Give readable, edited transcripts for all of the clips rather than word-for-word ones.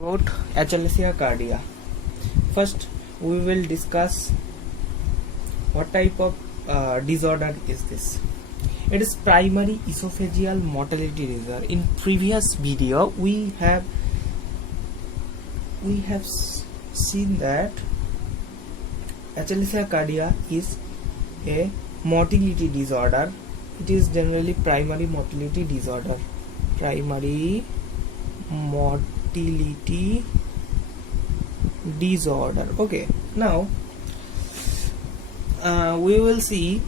About achalasia cardia. First, we will discuss what type of disorder is this. It is primary esophageal motility disorder. In previous video, we have seen that achalasia cardia is a motility disorder. It is generally primary motility disorder. Primary motility disorder. Okay, now we will see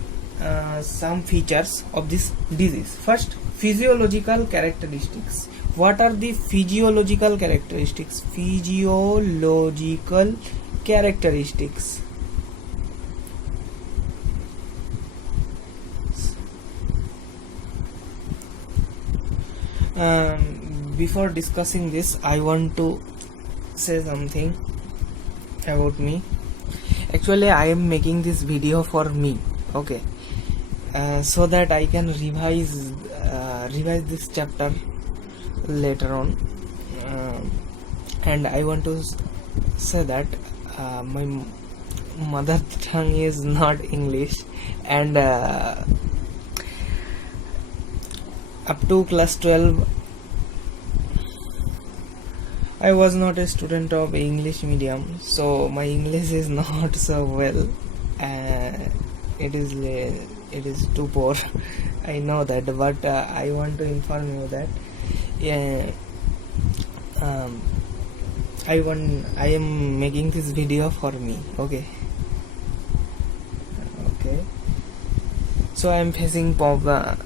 some features of this disease. First, physiological characteristics. What are the physiological characteristics? Physiological characteristics. Before discussing this, I want to say something about me. Actually, I am making this video for me, okay, so that I can revise this chapter later on, and I want to say that my mother tongue is not English, and up to class 12 I was not a student of English medium, so my English is not so well. It is too poor. I know that, but I want to inform you that I am making this video for me. Okay. So I am facing problem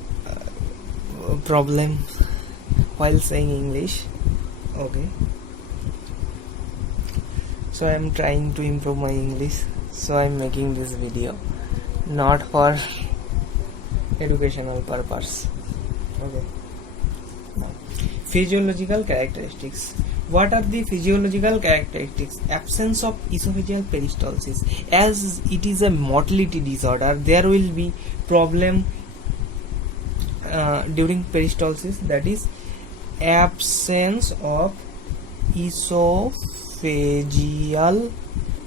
while saying English. Okay. So I am trying to improve my English, so I am making this video, not for educational purpose. Okay. Physiological characteristics. What are the physiological characteristics? Absence of esophageal peristalsis. As it is a motility disorder, there will be problem during peristalsis, that is absence of esophageal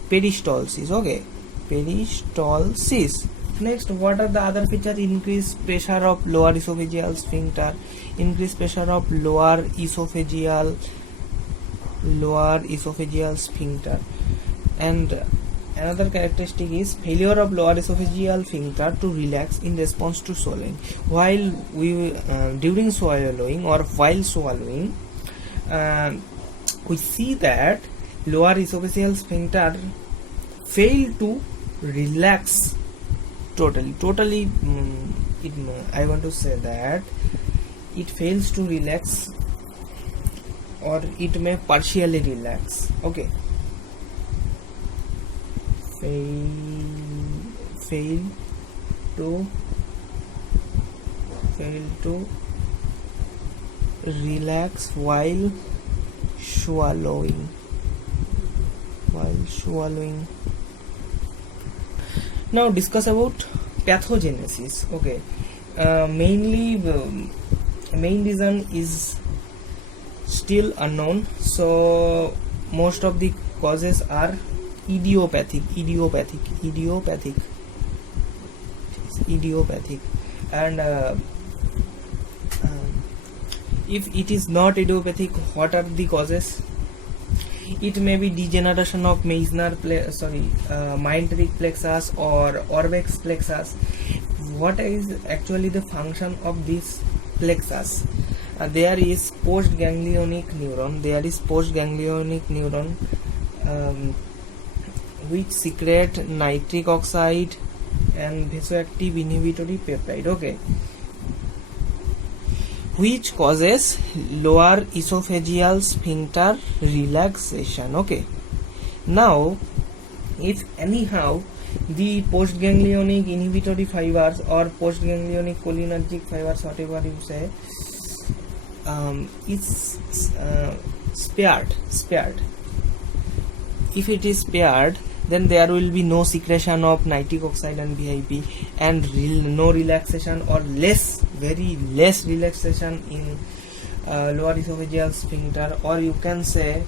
peristalsis. Okay, peristalsis. Next, what are the other features? Increased pressure of lower esophageal sphincter, increased pressure of lower esophageal sphincter, and another characteristic is failure of lower esophageal sphincter to relax in response to swallowing. While during swallowing or while swallowing, we see that lower esophageal sphincter fail to relax totally. I want to say that it fails to relax, or it may partially relax. Okay. Fail to relax while swallowing. Now discuss about pathogenesis. Okay, mainly the main reason is still unknown, so most of the causes are idiopathic, and if it is not idiopathic, what are the causes? It may be degeneration of Meissner Meyenteric plexus or Orbeck's plexus. What is actually the function of this plexus? There is postganglionic neuron. Which secrete nitric oxide and vasoactive inhibitory peptide. Okay, which causes lower esophageal sphincter relaxation. Okay, now if anyhow the postganglionic inhibitory fibers or postganglionic cholinergic fibers, whatever you say, is spared. If it is spared, then there will be no secretion of nitric oxide and VIP, and no relaxation or very less relaxation in lower esophageal sphincter, or you can say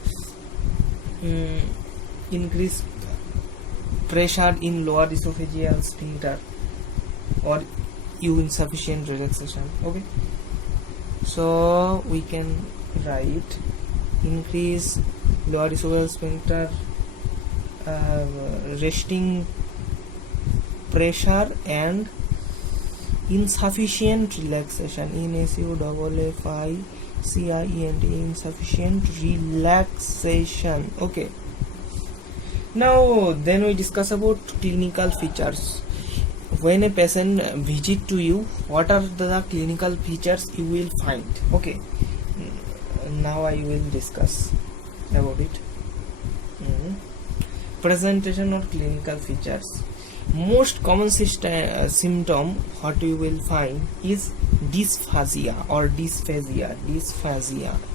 increase pressure in lower esophageal sphincter or insufficient relaxation. Okay, so we can write increase lower esophageal sphincter resting pressure and insufficient relaxation. INSUFFICIENT, insufficient relaxation. Okay, now then we discuss about clinical features. When a patient visit to you, what are the clinical features you will find? Okay, now I will discuss about it. Presentation or clinical features. Most common symptom what you will find is dysphagia or dysphagia.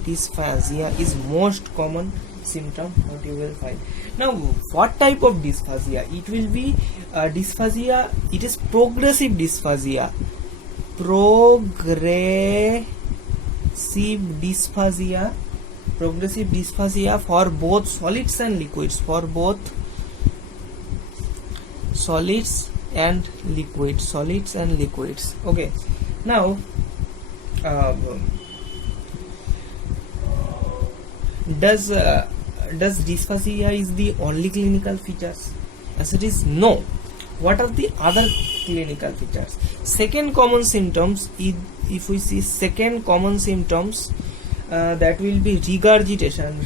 Dysphagia is most common symptom what you will find. Now what type of dysphagia? It will be dysphagia, it is progressive dysphagia. Progressive dysphagia for both solids and liquids, solids and liquids. Okay, now does dysphagia is the only clinical features? As it is no. What are the other clinical features? Second common symptoms, if we see second common symptoms, that will be regurgitation,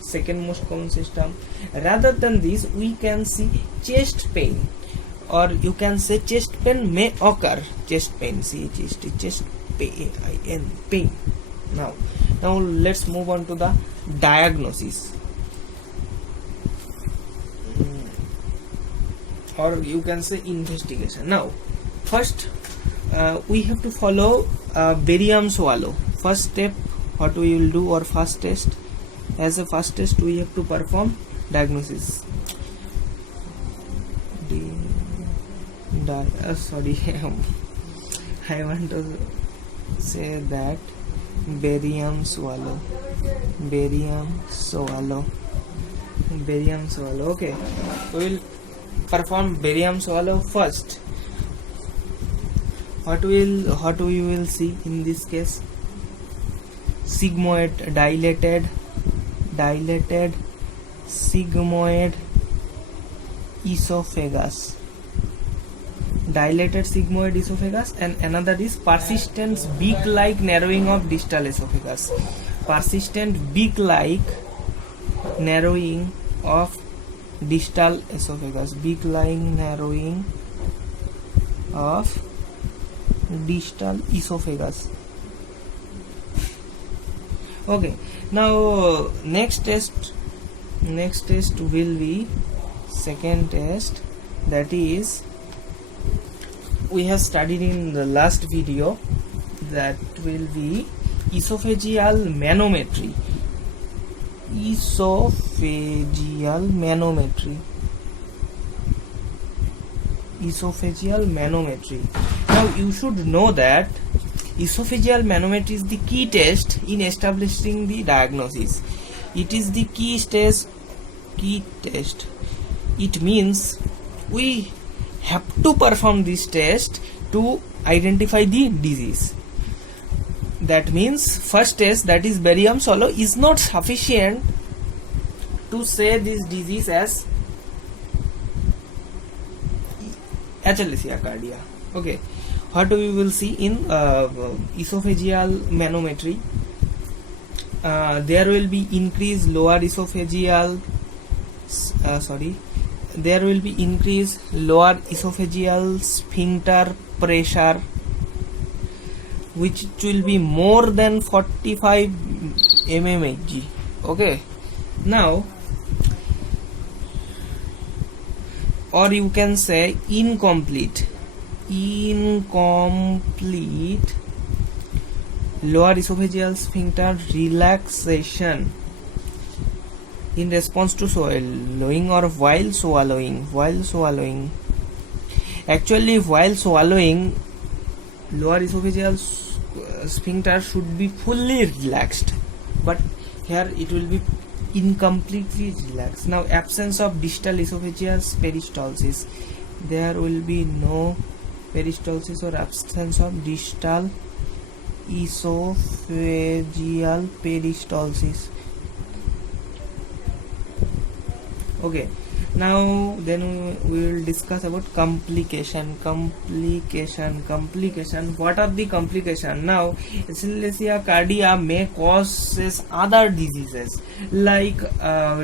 second most common symptom. Rather than this, we can see chest pain, or you can say chest pain may occur. Chest pain, chest pain. Now let's move on to the diagnosis, or you can say investigation. Now first we have to follow barium swallow. First step what we will do, or first test, as a first test we have to perform diagnosis. Sorry I want to say that barium swallow. Okay, we will perform barium swallow first. What we will see in this case? Sigmoid, dilated sigmoid esophagus, and another is persistent beak-like narrowing of distal esophagus. Beak-like narrowing of distal esophagus. Okay, now next test will be second test, that is we have studied in the last video, that will be esophageal manometry. Now you should know that esophageal manometry is the key test in establishing the diagnosis. It is the key test. It means we have to perform this test to identify the disease. That means first test, that is barium swallow, is not sufficient to say this disease as achalasia cardia. Okay, what we will see in esophageal manometry, there will be increased lower esophageal sphincter pressure, which will be more than 45 mmHg. Okay, now, or you can say incomplete lower esophageal sphincter relaxation in response to swallowing or while swallowing. Actually, while swallowing, lower esophageal sphincter should be fully relaxed. but here it will be incompletely relaxed. Now, absence of distal esophageal peristalsis. There will be no peristalsis or absence of distal esophageal peristalsis. Okay, now then we will discuss about complication. What are the complication? Now, Escherichia cardia may causes other diseases like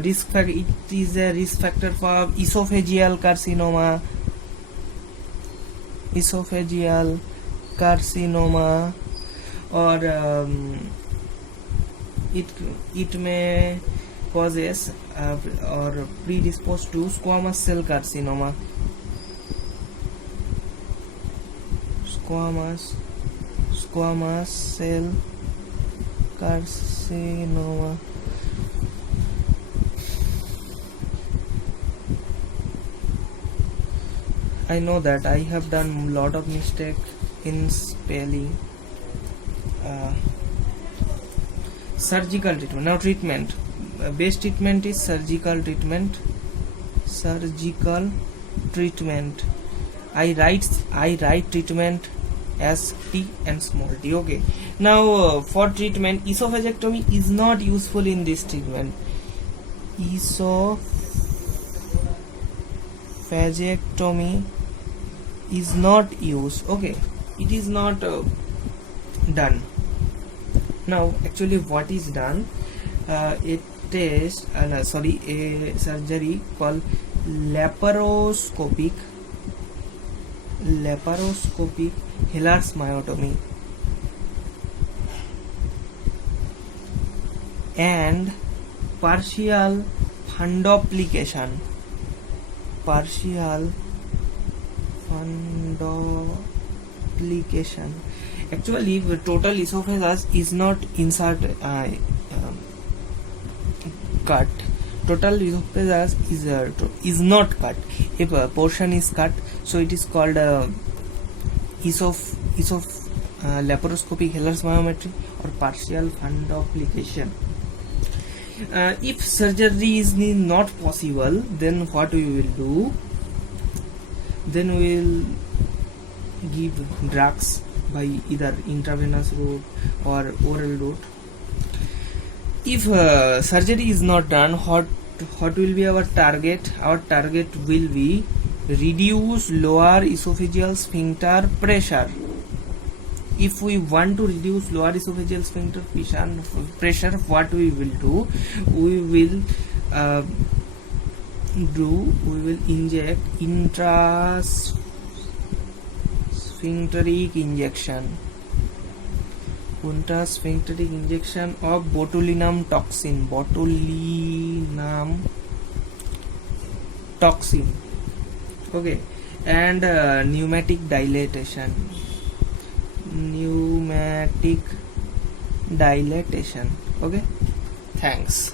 risk factor. It is a risk factor for esophageal carcinoma, or it may causes or predisposed to squamous cell carcinoma. Squamous cell carcinoma. I know that I have done a lot of mistake in spelling. Surgical treatment. Now, treatment. Best treatment is surgical treatment. I write treatment as T and small t. Okay. Now, for treatment, esophagectomy is not useful in this treatment. Esophagectomy is not used. Okay, it is not done. Now, actually, what is done? A surgery called laparoscopic Hiller's myotomy and partial fundoplication. Actually, the total esophagus is not cut. Total esophagus is not cut. If a portion is cut, so it is called laparoscopic Hiller's myometry or partial fundoplication. If surgery is not possible, then what we will do? Then we will give drugs by either intravenous route or oral route. If surgery is not done, what will be our target? Our target will be reduce lower esophageal sphincter pressure. If we want to reduce lower esophageal sphincter pressure, what we will do? We will inject intrasphincteric injection of botulinum toxin. Okay, and pneumatic dilatation. Okay, thanks.